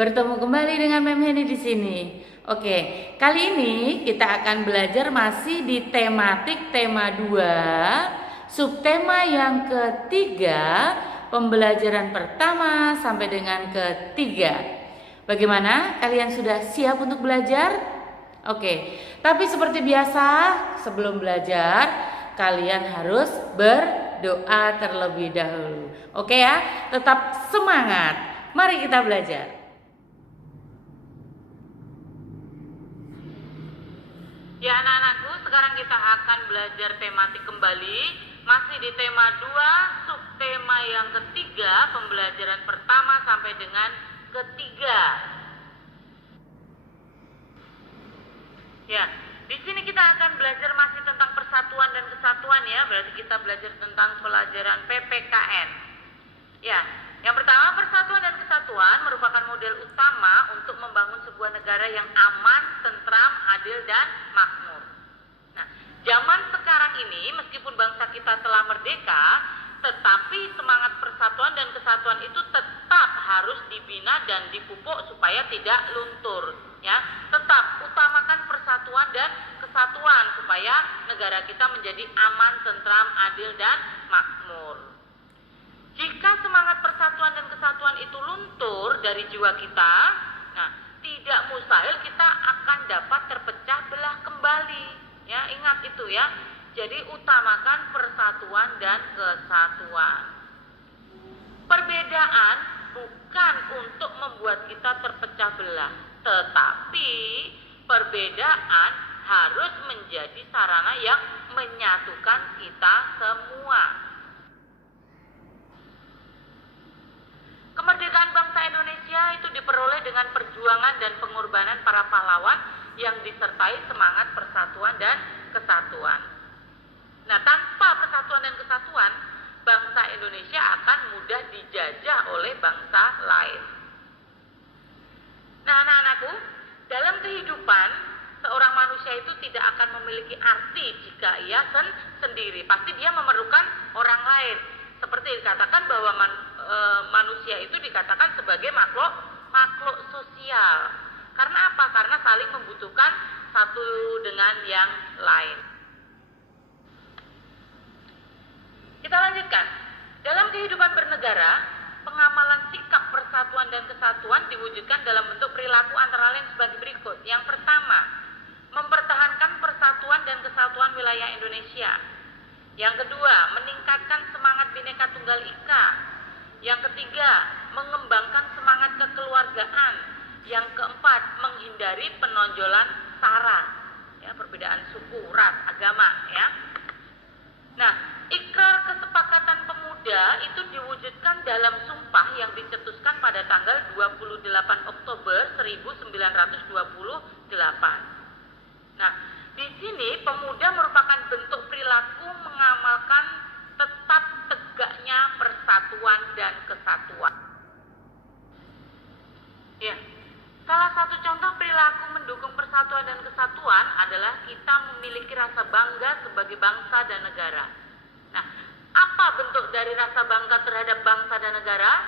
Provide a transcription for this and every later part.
Bertemu kembali dengan Mem Heni di sini. Oke, kali ini kita akan belajar masih di tematik tema 2, subtema yang ketiga, pembelajaran pertama sampai dengan ketiga. Bagaimana? Kalian sudah siap untuk belajar? Oke, tapi seperti biasa, sebelum belajar, kalian harus berdoa terlebih dahulu. Oke ya, tetap semangat. Mari kita belajar. Ya anak-anakku, sekarang kita akan belajar tematik kembali. Masih di tema 2, subtema yang ketiga, pembelajaran pertama sampai dengan ketiga. Ya, di sini kita akan belajar masih tentang persatuan dan kesatuan ya. Berarti kita belajar tentang pelajaran PPKN. Ya, yang pertama, persatuan dan kesatuan merupakan model utama untuk membangun sebuah negara yang aman, tentram, adil, dan makmur. Nah, zaman sekarang ini meskipun bangsa kita telah merdeka, tetapi semangat persatuan dan kesatuan itu tetap harus dibina dan dipupuk supaya tidak luntur. Ya, tetap utamakan persatuan dan kesatuan supaya negara kita menjadi aman, tentram, adil, dan makmur. Jika semangat persatuan dan kesatuan itu luntur dari jiwa kita, nah tidak mustahil kita akan dapat terpecah belah kembali. Ya, ingat itu ya. Jadi utamakan persatuan dan kesatuan. Perbedaan bukan untuk membuat kita terpecah belah, tetapi perbedaan harus menjadi sarana yang menyatukan kita semua. Kemerdekaan bangsa Indonesia itu diperoleh dengan perjuangan dan pengorbanan para pahlawan yang disertai semangat persatuan dan kesatuan. Nah, tanpa persatuan dan kesatuan, bangsa Indonesia akan mudah dijajah oleh bangsa lain. Nah, anak-anakku, dalam kehidupan, seorang manusia itu tidak akan memiliki arti jika ia sendiri. Pasti dia memerlukan orang lain. Seperti dikatakan bahwa manusia itu dikatakan sebagai makhluk sosial. Karena apa? Karena saling membutuhkan satu dengan yang lain. Kita lanjutkan. Dalam kehidupan bernegara, pengamalan sikap persatuan dan kesatuan diwujudkan dalam bentuk perilaku antara lain sebagai berikut. Yang pertama, mempertahankan persatuan dan kesatuan wilayah Indonesia. Yang kedua, meningkatkan semangat Bhinneka Tunggal Ika. Yang ketiga, mengembangkan semangat kekeluargaan. Yang keempat, menghindari penonjolan sara, ya, perbedaan suku, ras, agama, ya. Nah, ikrar kesepakatan pemuda itu diwujudkan dalam sumpah yang dicetuskan pada tanggal 28 Oktober 1928. Nah, di sini pemuda merupakan bentuk perilaku mengamalkan tetap tegaknya persatuan dan kesatuan. Ya, salah satu contoh perilaku mendukung persatuan dan kesatuan adalah kita memiliki rasa bangga sebagai bangsa dan negara. Nah, apa bentuk dari rasa bangga terhadap bangsa dan negara?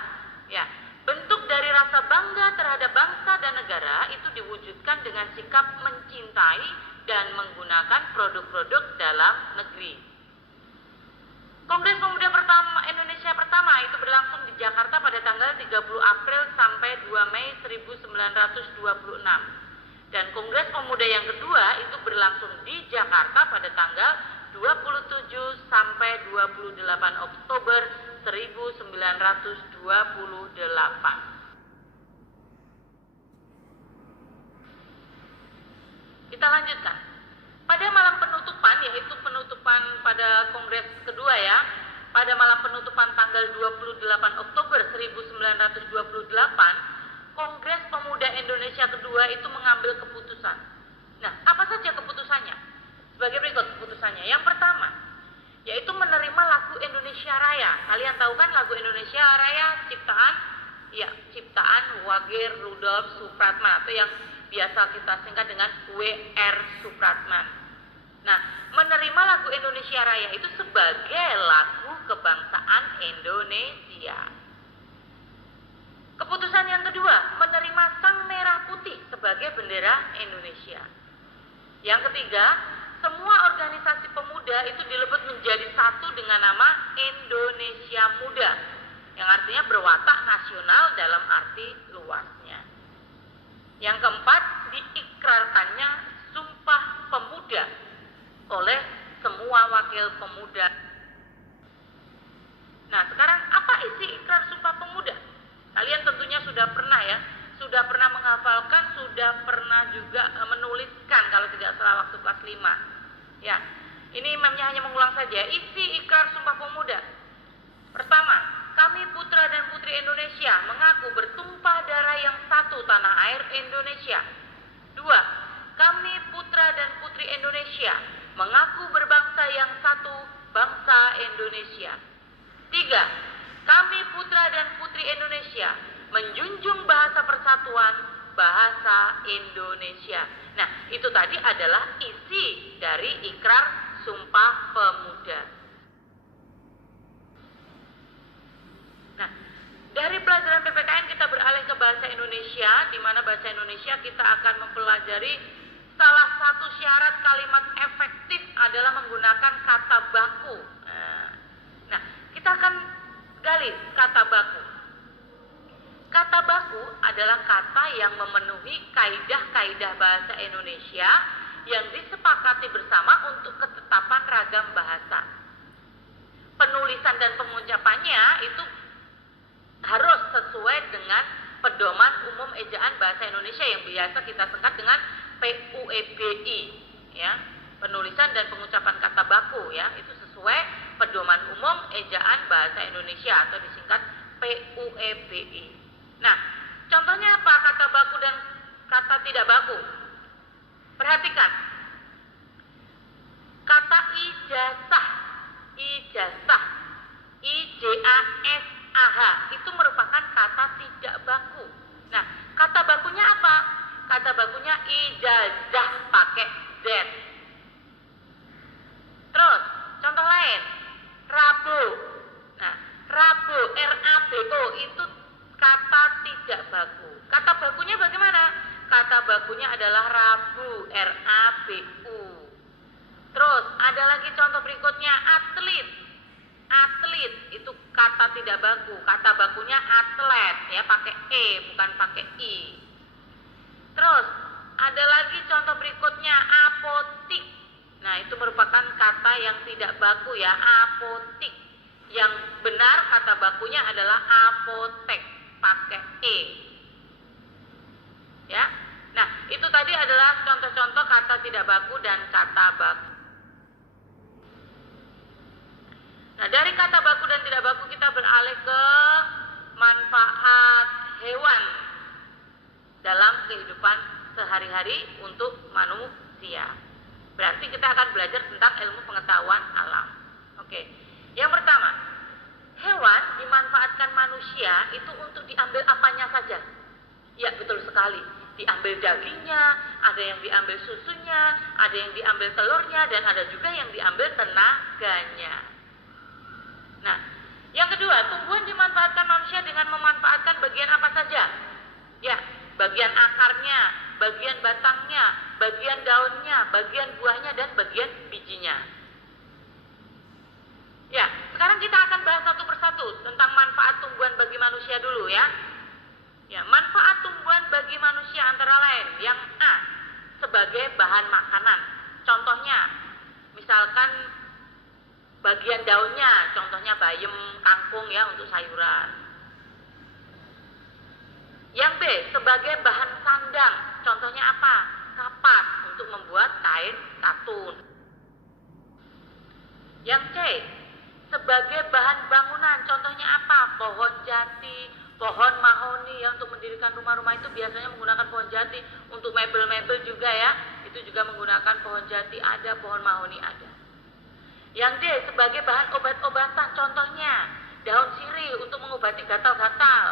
Ya, bentuk dari rasa bangga terhadap bangsa dan negara itu diwujudkan dengan sikap mencintai dan menggunakan produk-produk dalam negeri. Kongres Pemuda Indonesia pertama itu berlangsung di Jakarta pada tanggal 30 April sampai 2 Mei 1926. Dan Kongres Pemuda yang kedua itu berlangsung di Jakarta pada tanggal 27 sampai 28 Oktober 1928. Kita lanjutkan. Pada malam penutupan, yaitu penutupan pada Kongres kedua ya, pada malam penutupan tanggal 28 Oktober 1928, Kongres Pemuda Indonesia kedua itu mengambil keputusan. Nah, apa saja keputusannya? Sebagai berikut keputusannya. Yang pertama, yaitu menerima lagu Indonesia Raya. Kalian tahu kan lagu Indonesia Raya ciptaan? Ya, ciptaan Wage Rudolf Supratman atau yang biasa kita singkat dengan W.R. Supratman. Nah, menerima lagu Indonesia Raya itu sebagai lagu kebangsaan Indonesia. Keputusan yang kedua, menerima sang merah putih sebagai bendera Indonesia. Yang ketiga, semua organisasi pemuda itu dilebut menjadi satu dengan nama Indonesia Muda, yang artinya berwatak nasional dalam arti luasnya. Yang keempat, diikrarkannya Sumpah Pemuda oleh semua wakil pemuda. Nah, sekarang apa isi ikrar Sumpah Pemuda? Kalian tentunya sudah pernah ya, sudah pernah menghafalkan, sudah pernah juga menuliskan kalau tidak salah waktu kelas 5. Ya, ini memangnya hanya mengulang saja. Isi ikrar Sumpah Pemuda. Pertama, kami putra dan putri Indonesia mengaku bertumpah darah yang satu tanah air Indonesia. Dua, kami putra dan putri Indonesia mengaku berbangsa yang satu, bangsa Indonesia. Tiga, kami putra dan putri Indonesia menjunjung bahasa persatuan, bahasa Indonesia. Nah, itu tadi adalah isi dari ikrar Sumpah Pemuda. Nah, dari pelajaran PPKN kita beralih ke bahasa Indonesia, di mana bahasa Indonesia kita akan mempelajari salah satu syarat kalimat efektif adalah menggunakan kata baku. Nah, kita akan gali kata baku. Kata baku adalah kata yang memenuhi kaidah-kaidah bahasa Indonesia yang disepakati bersama untuk ketetapan ragam bahasa. Penulisan dan pengucapannya itu harus sesuai dengan pedoman umum ejaan bahasa Indonesia yang biasa kita singkat dengan PUEBI, ya. Penulisan dan pengucapan kata baku, ya, itu sesuai pedoman umum ejaan bahasa Indonesia atau disingkat PUEBI. Nah, contohnya apa kata baku dan kata tidak baku? Perhatikan. Kata ijazah, ijazah, IJASAH itu merupakan kata tidak baku. Nah, kata bakunya apa? Kata bakunya ijazah pakai Z. Terus, contoh lain, Rabu. Nah, Rabu, RABO itu kata tidak baku. Kata bakunya bagaimana? Kata bakunya adalah Rabu, RABU. Terus, ada lagi contoh berikutnya, atlet. Atlet itu kata tidak baku. Kata bakunya atlet, ya, pakai E bukan pakai I. Terus, ada lagi contoh berikutnya, apotik. Nah, itu merupakan kata yang tidak baku, ya, apotik. Yang benar kata bakunya adalah apotek, pakai E. Ya. Nah, itu tadi adalah contoh-contoh kata tidak baku dan kata baku. Nah, dari kata baku dan tidak baku kita beralih ke manfaat hewan dalam kehidupan sehari-hari untuk manusia. Berarti kita akan belajar tentang ilmu pengetahuan alam. Oke. Yang pertama, hewan dimanfaatkan manusia itu untuk diambil apanya saja. Ya, betul sekali. Diambil dagingnya, ada yang diambil susunya, ada yang diambil telurnya, dan ada juga yang diambil tenaganya. Nah, yang kedua, tumbuhan dimanfaatkan manusia dengan memanfaatkan bagian apa saja? Ya, bagian akarnya, bagian batangnya, bagian daunnya, bagian buahnya, dan bagian bijinya. Ya, sekarang kita akan bahas satu persatu tentang manfaat tumbuhan bagi manusia dulu, ya. Ya, manfaat tumbuhan bagi manusia antara lain, yang A, sebagai bahan makanan. Contohnya, misalkan bagian daunnya, contohnya bayam, kangkung, ya, untuk sayuran. Yang B, sebagai bahan sandang, contohnya apa? Kapas, untuk membuat kain katun. Yang C, sebagai bahan bangunan, contohnya apa? Pohon jati, pohon mahoni, ya, untuk mendirikan rumah-rumah itu biasanya menggunakan pohon jati. Untuk mebel-mebel juga, ya, itu juga menggunakan pohon jati, ada pohon mahoni ada. Yang D, sebagai bahan obat-obatan, contohnya daun sirih untuk mengobati gatal-gatal,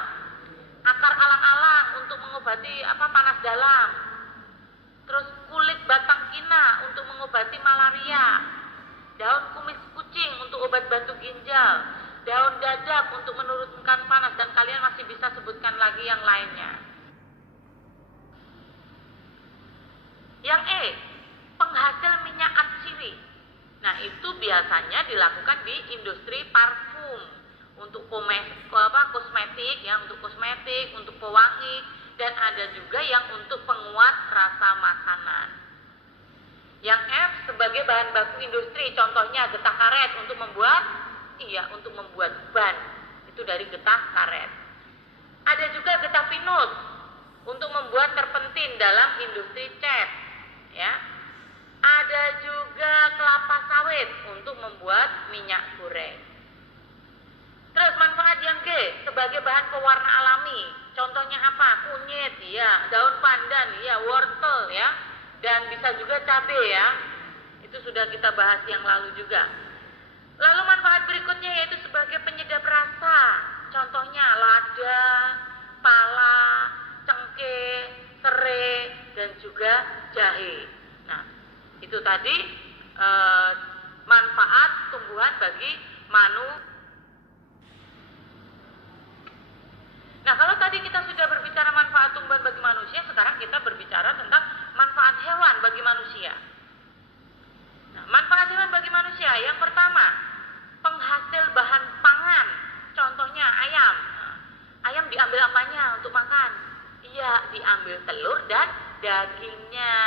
akar alang-alang untuk mengobati panas dalam, terus kulit batang kina untuk mengobati malaria, daun kumis kucing untuk obat batu ginjal, daun dadap untuk menurunkan panas, dan kalian masih bisa sebutkan lagi yang lainnya. Yang E, penghasil minyak atsiri. Nah, itu biasanya dilakukan di industri parfum untuk kosmetik ya, untuk kosmetik, untuk pewangi, dan ada juga yang untuk penguat rasa makanan. Yang F, sebagai bahan baku industri, contohnya getah karet untuk membuat ban. Itu dari getah karet. Ada juga getah pinus untuk membuat terpentin dalam industri cat, ya. Ada juga kelapa sawit untuk membuat minyak goreng. Terus manfaat yang G, sebagai bahan pewarna alami. Contohnya apa? Kunyit, ya, daun pandan, ya, wortel, ya, dan bisa juga cabai, ya. Itu sudah kita bahas yang lalu juga. Lalu manfaat berikutnya yaitu sebagai penyedap rasa. Contohnya lada, pala, cengkeh, serai, dan juga jahe. Nah, itu tadi manfaat tumbuhan bagi manusia. Nah, kalau tadi kita sudah berbicara manfaat tumbuhan bagi manusia, sekarang kita berbicara tentang manfaat hewan bagi manusia. Nah, manfaat hewan bagi manusia yang pertama, penghasil bahan pangan. Contohnya ayam. Nah, ayam diambil apanya untuk makan? Iya, diambil telur dan dagingnya.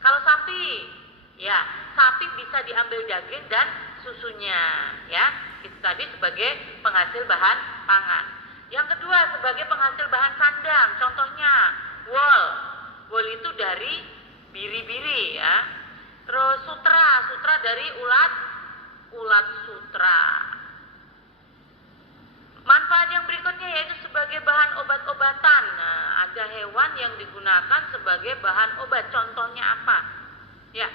Kalau sapi, ya, sapi bisa diambil daging dan susunya, ya. Itu tadi sebagai penghasil bahan pangan. Yang kedua, sebagai penghasil bahan sandang. Contohnya wol. Wol itu dari biri-biri, ya. Terus sutra dari ulat sutra. Manfaat yang berikutnya yaitu sebagai bahan obat-obatan. Nah, ada hewan yang digunakan sebagai bahan obat. Contohnya apa? Ya,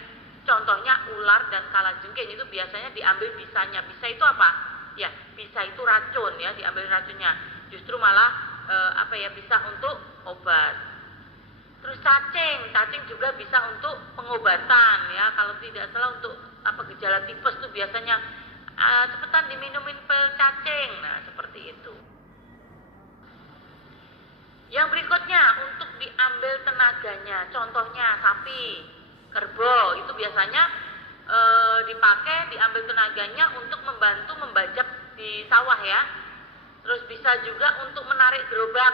contohnya ular dan kalajengking itu biasanya diambil bisanya. Bisa itu apa? Ya, bisa itu racun, ya, diambil racunnya. Justru malah bisa untuk obat. Terus cacing juga bisa untuk pengobatan, ya. Kalau tidak salah untuk gejala tipes itu biasanya cepetan diminumin pil cacing. Nah, seperti itu. Yang berikutnya untuk diambil tenaganya, contohnya sapi, kerbau itu biasanya dipakai diambil tenaganya untuk membantu membajak di sawah, ya. Terus bisa juga untuk menarik gerobak.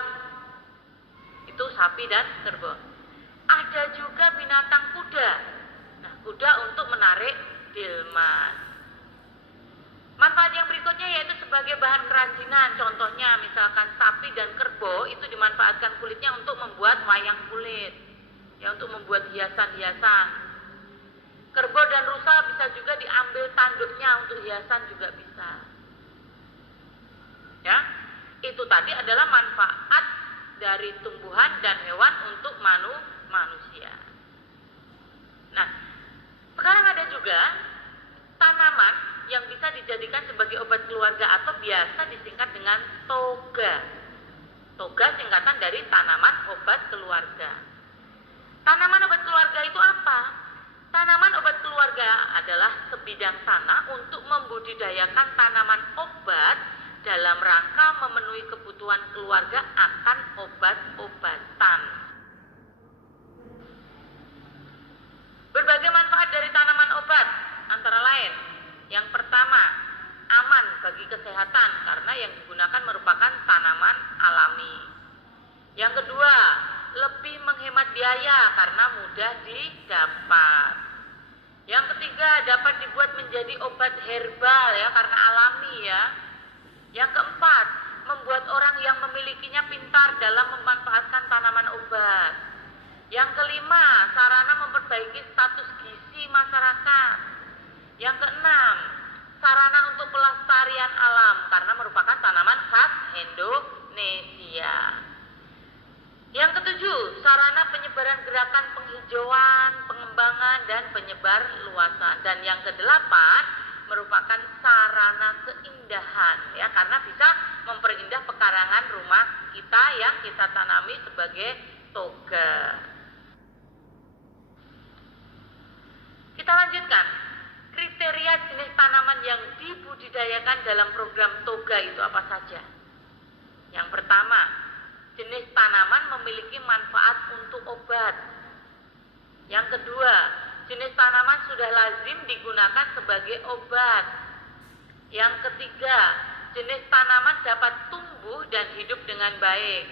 Itu sapi dan kerbau. Ada juga binatang kuda. Nah, kuda untuk menarik delman. Manfaat yang berikutnya yaitu sebagai bahan kerajinan. Contohnya misalkan sapi dan kerbau itu dimanfaatkan kulitnya untuk membuat wayang kulit, ya, untuk membuat hiasan-hiasan. Kerbau dan rusa bisa juga diambil tanduknya untuk hiasan juga bisa. Ya, itu tadi adalah manfaat dari tumbuhan dan hewan untuk manusia. Nah, sekarang ada juga tanaman yang bisa dijadikan sebagai obat keluarga atau biasa disingkat dengan toga. Toga singkatan dari tanaman obat keluarga. Tanaman obat keluarga itu apa? Tanaman obat keluarga adalah sebidang tanah untuk membudidayakan tanaman obat dalam rangka memenuhi kebutuhan keluarga akan obat-obatan. Berbagai manfaat dari tanaman obat antara lain, yang pertama, aman bagi kesehatan karena yang digunakan merupakan tanaman alami. Yang kedua, lebih menghemat biaya karena mudah didapat. Yang ketiga, dapat dibuat menjadi obat herbal, ya, karena alami, ya. Yang keempat, membuat orang yang memilikinya pintar dalam memanfaatkan tanaman obat. Yang kelima, sarana memperbaiki status gizi masyarakat. Yang keenam, sarana untuk pelestarian alam karena merupakan tanaman khas Indonesia. Yang ketujuh, sarana penyebaran gerakan penghijauan, pengembangan, dan penyebar luasan. Dan yang kedelapan, merupakan sarana keindahan, ya, karena bisa memperindah pekarangan rumah kita yang kita tanami sebagai toga. Kita lanjutkan. kriteria jenis tanaman yang dibudidayakan dalam program Toga itu apa saja? Yang pertama, jenis tanaman memiliki manfaat untuk obat. Yang kedua, jenis tanaman sudah lazim digunakan sebagai obat. Yang ketiga, jenis tanaman dapat tumbuh dan hidup dengan baik.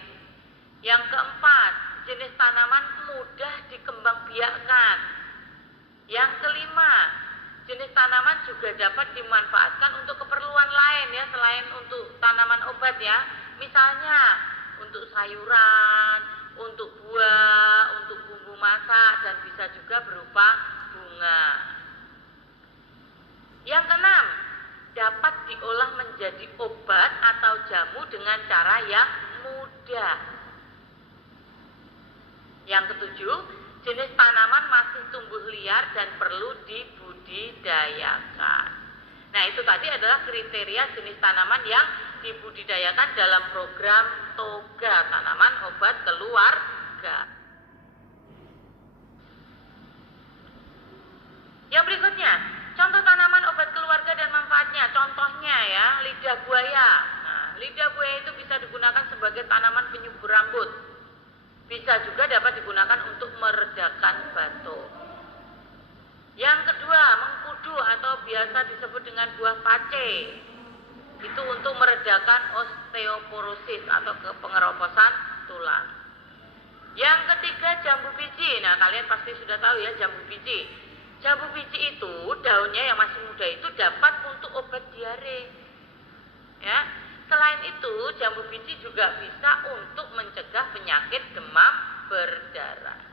Yang keempat, jenis tanaman mudah dikembangbiakkan. Yang kelima, jenis tanaman juga dapat dimanfaatkan untuk keperluan lain ya, selain untuk tanaman obat ya. Misalnya untuk sayuran, untuk buah, untuk bumbu masak, dan bisa juga berupa bunga. Yang keenam, dapat diolah menjadi obat atau jamu dengan cara yang mudah. Yang ketujuh, jenis tanaman masih tumbuh liar dan perlu dibudidayakan. Nah, itu tadi adalah kriteria jenis tanaman yang dibudidayakan dalam program Toga, tanaman obat keluarga. Yang berikutnya, contoh tanaman obat keluarga dan manfaatnya. Contohnya ya, lidah buaya. Nah, lidah buaya itu bisa digunakan sebagai tanaman penyubur rambut. Bisa juga dapat digunakan untuk meredakan batuk. Yang kedua, mengkudu atau biasa disebut dengan buah pace. Itu untuk meredakan osteoporosis atau pengeroposan tulang. Yang ketiga, jambu biji. Nah, kalian pasti sudah tahu ya jambu biji. Jambu biji itu daunnya yang masih muda itu dapat untuk obat diare. Ya. Selain itu, jambu biji juga bisa untuk mencegah penyakit demam berdarah.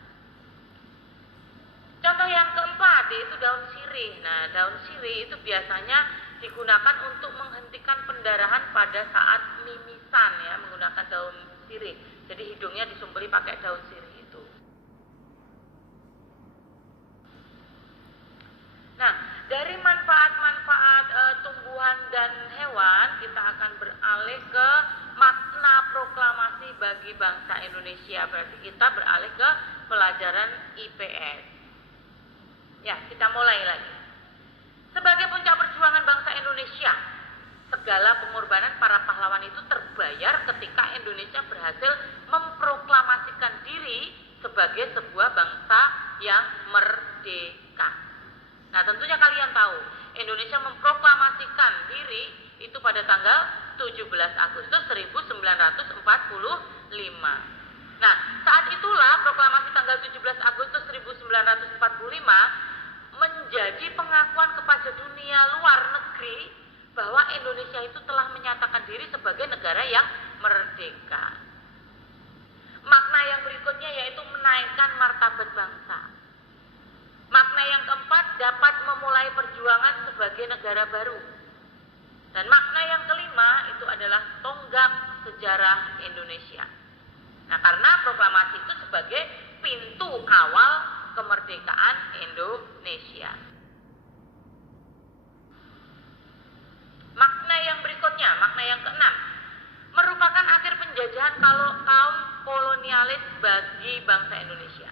Contoh yang keempat yaitu daun sirih. Nah, daun sirih itu biasanya digunakan untuk menghentikan pendarahan pada saat mimisan ya, menggunakan daun sirih. Jadi hidungnya disumpeli pakai daun sirih itu. Nah, dari manfaat-manfaat tumbuhan dan hewan, kita akan beralih ke makna proklamasi bagi bangsa Indonesia. Berarti kita beralih ke pelajaran IPS. Ya, kita mulai lagi. Sebagai puncak perjuangan bangsa Indonesia, segala pengorbanan para pahlawan itu terbayar ketika Indonesia berhasil memproklamasikan diri sebagai sebuah bangsa yang merdeka. Nah, tentunya kalian tahu, Indonesia memproklamasikan diri itu pada tanggal 17 Agustus 1945. Nah, saat itulah proklamasi tanggal 17 Agustus 1945 menjadi pengakuan kepada dunia luar negeri bahwa Indonesia itu telah menyatakan diri sebagai negara yang merdeka. Makna yang berikutnya yaitu menaikkan martabat bangsa. Makna yang keempat, dapat memulai perjuangan sebagai negara baru. Dan makna yang kelima itu adalah tonggak sejarah Indonesia. Nah, karena proklamasi itu sebagai pintu awal kemerdekaan Indonesia. Makna yang berikutnya, makna yang keenam, merupakan akhir penjajahan kaum kolonialis bagi bangsa Indonesia.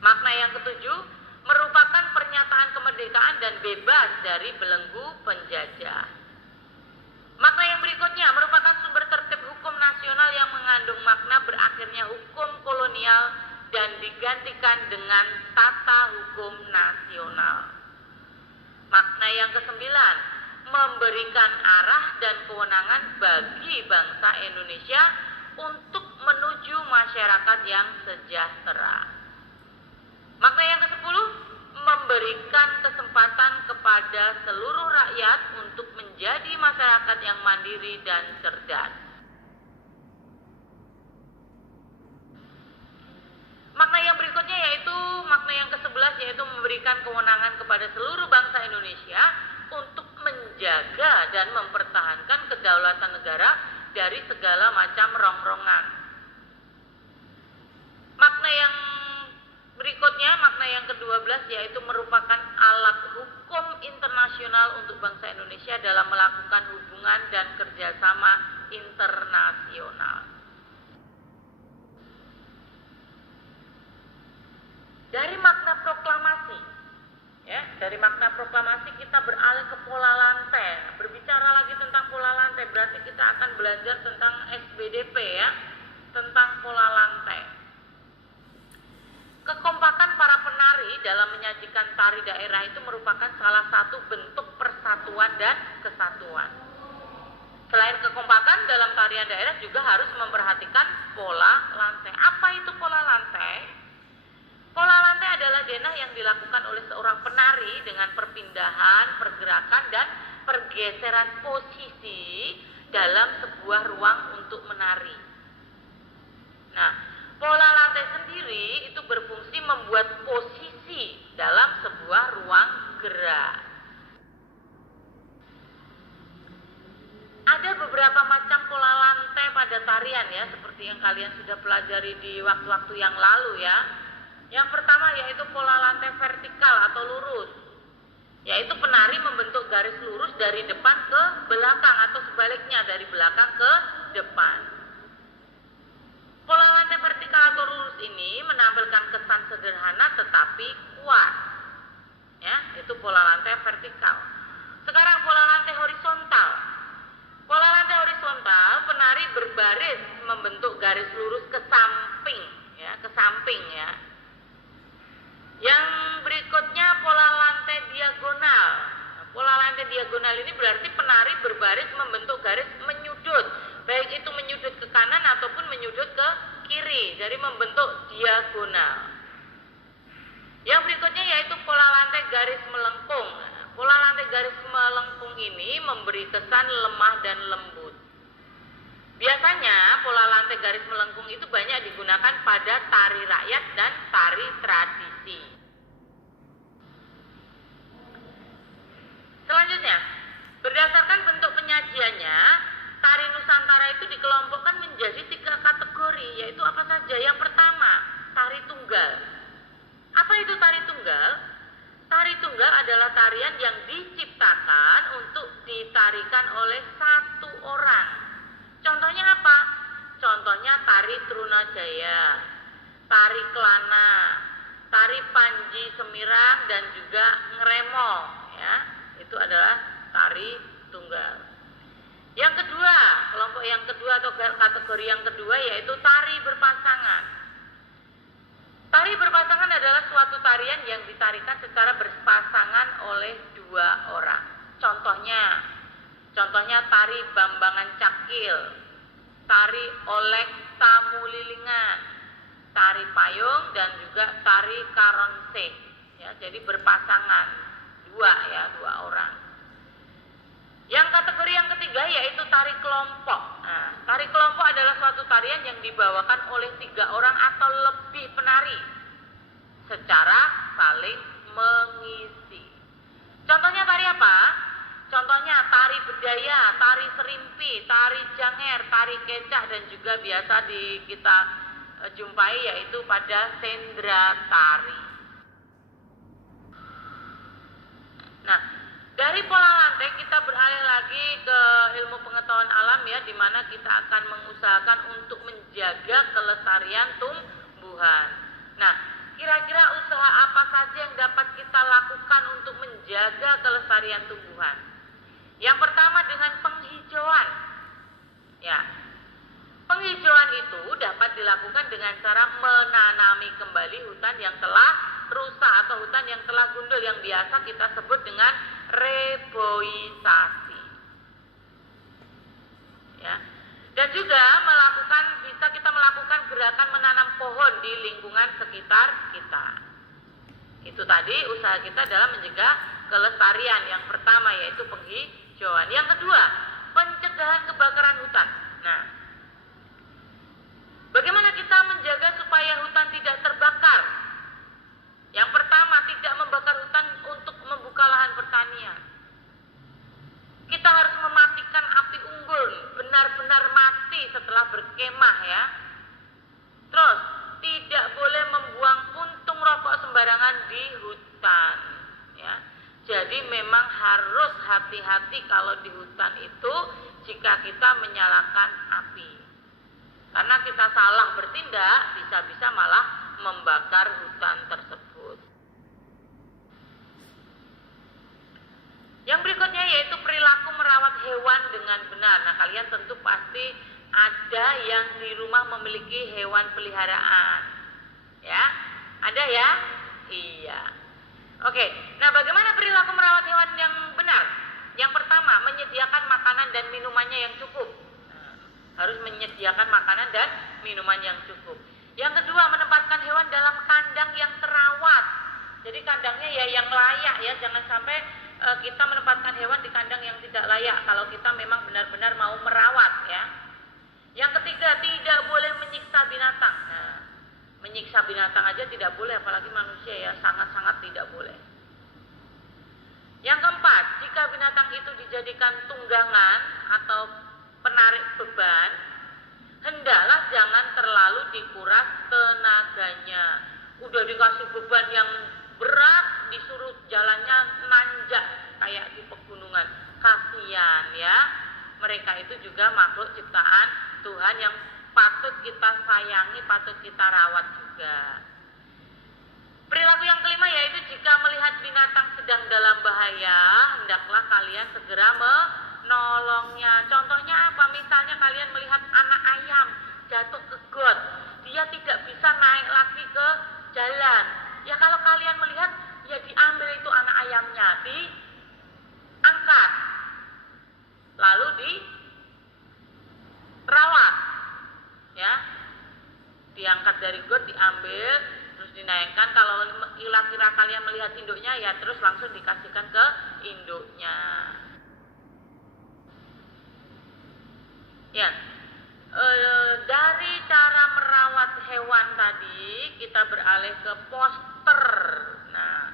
Makna yang ketujuh, merupakan pernyataan kemerdekaan dan bebas dari belenggu penjajah. Makna yang berikutnya merupakan sumber tertib hukum nasional yang mengandung makna berakhirnya hukum kolonial dan digantikan dengan tata hukum nasional. Makna yang kesembilan, memberikan arah dan kewenangan bagi bangsa Indonesia untuk menuju masyarakat yang sejahtera. Makna yang ke-10, memberikan kesempatan kepada seluruh rakyat untuk menjadi masyarakat yang mandiri dan cerdas. Makna yang berikutnya yaitu makna yang ke-11, yaitu memberikan kewenangan kepada seluruh bangsa Indonesia untuk menjaga dan mempertahankan kedaulatan negara dari segala macam rongrongan. Makna yang berikutnya, makna yang ke-12, yaitu merupakan alat hukum internasional untuk bangsa Indonesia dalam melakukan hubungan dan kerjasama internasional. Dari makna proklamasi, Ya, dari makna proklamasi kita beralih ke pola lantai. Berbicara lagi tentang pola lantai berarti kita akan belajar tentang SBDP ya, tentang pola lantai. Kekompakan para penari dalam menyajikan tari daerah itu merupakan salah satu bentuk persatuan dan kesatuan. Selain kekompakan dalam tarian daerah juga harus memperhatikan pola lantai. Apa itu pola lantai? Pola lantai adalah denah yang dilakukan oleh seorang penari dengan perpindahan, pergerakan, dan pergeseran posisi dalam sebuah ruang untuk menari. Nah, pola lantai sendiri itu berfungsi membuat posisi dalam sebuah ruang gerak. Ada beberapa macam pola lantai pada tarian ya, seperti yang kalian sudah pelajari di waktu-waktu yang lalu ya. Yang pertama yaitu pola lantai vertikal atau lurus, yaitu penari membentuk garis lurus dari depan ke belakang atau sebaliknya dari belakang ke depan. Pola lantai vertikal atau lurus ini menampilkan kesan sederhana tetapi kuat. Ya, itu pola lantai vertikal. Sekarang pola lantai horizontal. Pola lantai horizontal, penari berbaris membentuk garis lurus ke samping, ya, ke samping ya. Yang berikutnya pola lantai diagonal. Pola lantai diagonal ini berarti penari berbaris membentuk garis menyudut, baik itu menyudut ke kanan ataupun menyudut ke kiri, jadi membentuk diagonal. Yang berikutnya yaitu pola lantai garis melengkung. Pola lantai garis melengkung ini memberi kesan lemah dan lembut. Biasanya pola lantai garis melengkung itu banyak digunakan pada tari rakyat dan tari tradisi. Selanjutnya, berdasarkan bentuk penyajiannya, tari Nusantara itu dikelompokkan menjadi 3 kategori, yaitu apa saja? Yang pertama, tari tunggal. Apa itu tari tunggal? Tari tunggal adalah tarian yang diciptakan untuk ditarikan oleh satu orang. Contohnya apa? Contohnya tari Trunajaya, tari Kelana, tari Panji Semirang, dan juga Ngremo ya. Itu adalah tari tunggal. Yang kedua, kelompok yang kedua atau kategori yang kedua yaitu tari berpasangan. Tari berpasangan adalah suatu tarian yang ditarikan secara berpasangan oleh 2 orang. Contohnya tari Bambangan Cakil, tari Olek Tamu Lilingan, tari Payung, dan juga tari Karonseng. Ya, jadi berpasangan 2 orang. Yang kategori yang ketiga yaitu tari kelompok. Nah, tari kelompok adalah suatu tarian yang dibawakan oleh 3 orang atau lebih penari secara saling mengisi. Contohnya tari apa? Contohnya tari bedaya, tari serimpi, tari janger, tari kecak, dan juga biasa kita jumpai yaitu pada sendra tari. Nah, dari pola lantai kita beralih lagi ke ilmu pengetahuan alam ya, di mana kita akan mengusahakan untuk menjaga kelestarian tumbuhan. Nah, kira-kira usaha apa saja yang dapat kita lakukan untuk menjaga kelestarian tumbuhan? Yang pertama dengan penghijauan. Ya, penghijauan itu dapat dilakukan dengan cara menanami kembali hutan yang telah rusak atau hutan yang telah gundul, yang biasa kita sebut dengan reboisasi. Ya. Dan juga bisa kita melakukan gerakan menanam pohon di lingkungan sekitar kita. Itu tadi usaha kita dalam mencegah kelestarian. Yang pertama yaitu penghijauan. Yang kedua, pencegahan kebakaran hutan. Nah, bagaimana kita menjaga supaya hutan tidak terbakar? Yang pertama, tidak membakar hutan untuk membuka lahan pertanian. Kita harus mematikan api unggun, benar-benar mati setelah berkemah ya. Terus, tidak boleh membuang puntung rokok sembarangan di hutan ya. Jadi memang harus hati-hati kalau di hutan itu jika kita menyalakan api. Karena kita salah bertindak, bisa-bisa malah membakar hutan tersebut. Yang berikutnya yaitu perilaku merawat hewan dengan benar. Nah, kalian tentu pasti ada yang di rumah memiliki hewan peliharaan. Ya, ada ya? Iya. Oke, nah bagaimana perilaku merawat hewan yang benar? Yang pertama, menyediakan makanan dan minumannya yang cukup. Nah, harus menyediakan makanan dan minuman yang cukup. Yang kedua, menempatkan hewan dalam kandang yang terawat. Jadi kandangnya ya yang layak ya, jangan sampai kita menempatkan hewan di kandang yang tidak layak kalau kita memang benar-benar mau merawat ya. Yang ketiga, tidak boleh menyiksa binatang. Nah, menyiksa binatang aja tidak boleh, apalagi manusia ya, sangat-sangat tidak boleh. Yang keempat, jika binatang itu dijadikan tunggangan atau penarik beban, hendaklah jangan terlalu dikuras tenaganya. Udah dikasih beban yang berat, disuruh jalannya nanjak kayak di pegunungan. Kasihan ya. Mereka itu juga makhluk ciptaan Tuhan yang patut kita sayangi, patut kita rawat juga. Perilaku yang kelima yaitu jika melihat binatang sedang dalam bahaya, hendaklah kalian segera menolongnya. Contohnya apa? Misalnya kalian melihat anak ayam jatuh ke got, dia tidak bisa naik lagi ke jalan. Ya kalau kalian melihat, ya diambil itu anak ayamnya, diangkat, lalu dirawat, ya, diangkat dari got, diambil, terus dinaikkan. Kalau kira-kira kalian melihat induknya, ya terus langsung dikasihkan ke induknya. Ya, dari cara merawat hewan tadi kita beralih ke poster. Nah,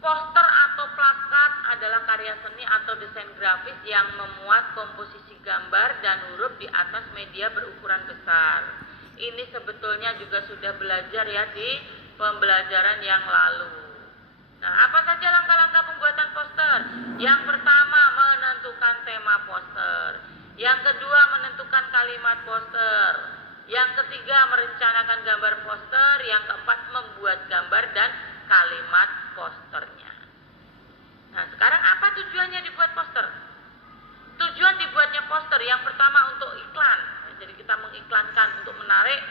poster atau plakat adalah karya seni atau desain grafis yang memuat komposisi gambar dan huruf di atas media berukuran besar. Ini sebetulnya juga sudah belajar ya di pembelajaran yang lalu. Nah, apa saja langkah-langkah pembuatan poster? Yang pertama, menentukan tema poster. Yang kedua, menentukan kalimat poster. Yang ketiga, merencanakan gambar poster. Yang keempat, membuat gambar dan kalimat posternya. Nah, sekarang apa tujuannya dibuat poster? Tujuan dibuatnya poster yang pertama untuk iklan. Jadi kita mengiklankan untuk menarik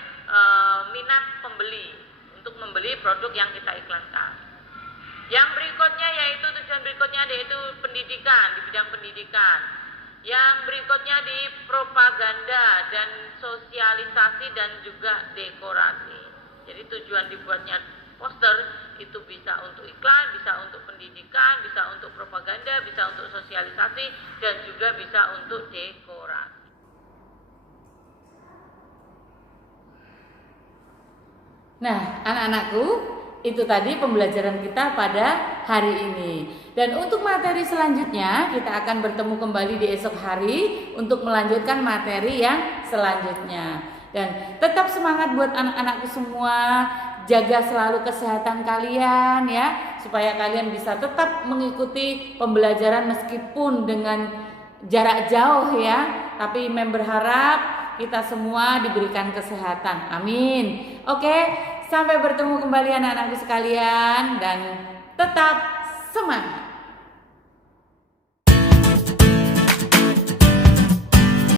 minat pembeli untuk membeli produk yang kita iklankan. Yang berikutnya yaitu tujuan berikutnya yaitu pendidikan, di bidang pendidikan. Yang berikutnya di propaganda dan sosialisasi dan juga dekorasi. Jadi tujuan dibuatnya poster itu bisa untuk iklan, bisa untuk pendidikan, bisa untuk propaganda, bisa untuk sosialisasi, dan juga bisa untuk dekorasi. Nah, anak-anakku, itu tadi pembelajaran kita pada hari ini. Dan untuk materi selanjutnya, kita akan bertemu kembali di esok hari untuk melanjutkan materi yang selanjutnya. Dan tetap semangat buat anak-anakku semua. Jaga selalu kesehatan kalian ya, supaya kalian bisa tetap mengikuti pembelajaran meskipun dengan jarak jauh ya. Tapi berharap kita semua diberikan kesehatan. Amin. Oke, sampai bertemu kembali anak-anakku sekalian dan tetap semangat.